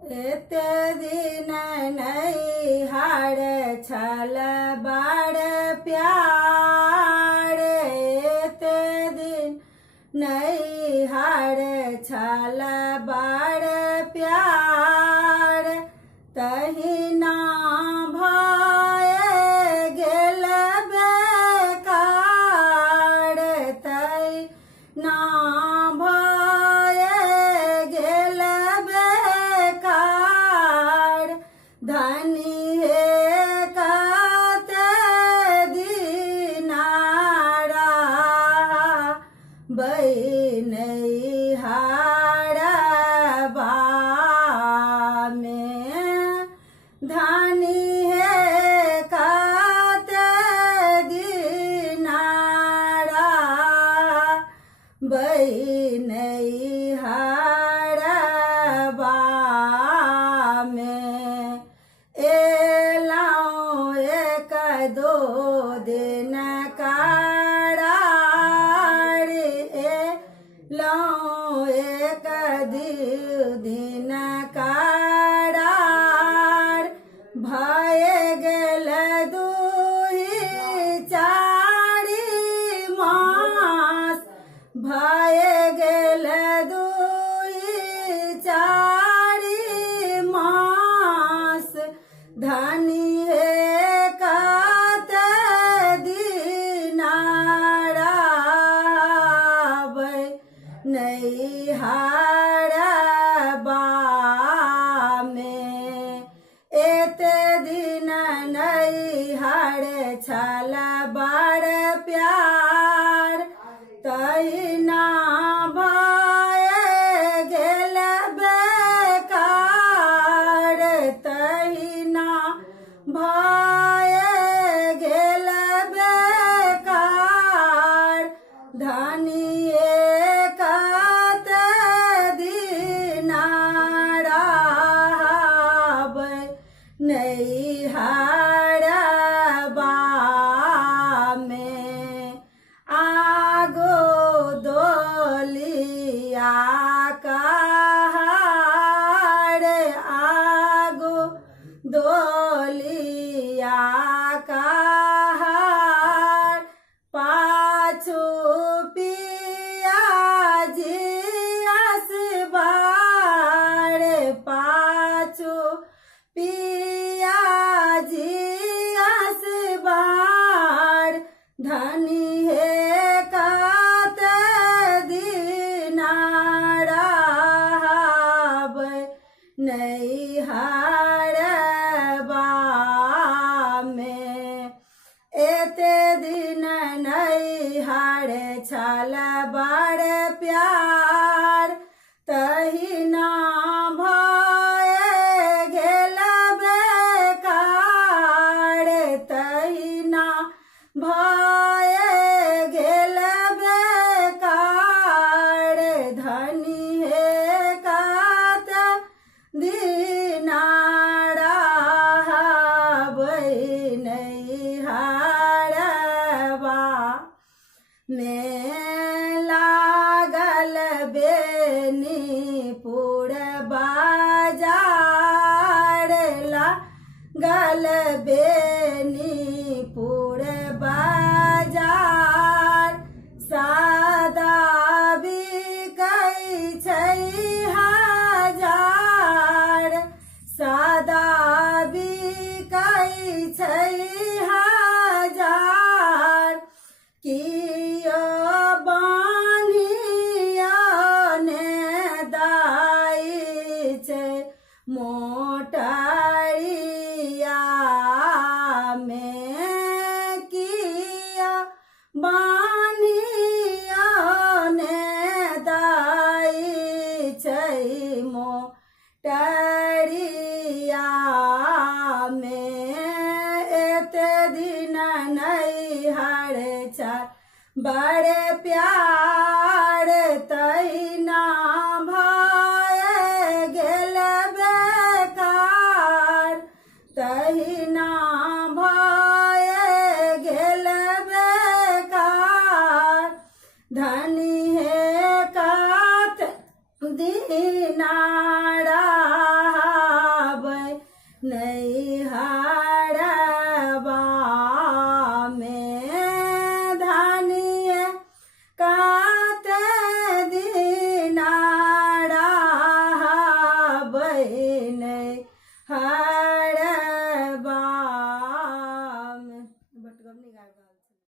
एते दिन नैहर छल बड़ प्यार, एते दिन नैहर छल बड़ प्यार, तहिना भए गेल बेकार, तहिना धनी हे कते दिनारा नैहरबा में, धनी हे कते दिनारा नैहरबा में। एलौं एक दो दिन करार, एलौं एक दो दिन करार, भए गेल दुही चारि मास, भए गेल दुही चारि मास, धनी हे कते दिनारा नैहरबा में। एते दिन नैहर छल बड़ प्यार, तहिना भए गेल बेकार, तहिना भए गेल बेकार, धनी कते दिनारा नैहरबा में। आगो दोलिया कहार, आगो दोलिया कहार, पाछू पियाजी असबार, पाछू पियाजी असबार, धनी हे कते दिनारा नैहरबा में। एते दिन नैहर छल बड़ प्यार, तहिना भए गेल बेकार, तहिना भए गेल बेकार, धनी हे कते दिनारा नैहरबा में। लागल बेनीपुर बाजार, लागल बेनीपुर बाजार, सादा बिकै छै हजार, सादा बिकै छै हजार, कियो बानिया ने दाइ छै मोटरिया में, किया बानिया ने दाइ छै मोटरिया में। एते दिन नैहर छल बड़ प्यार,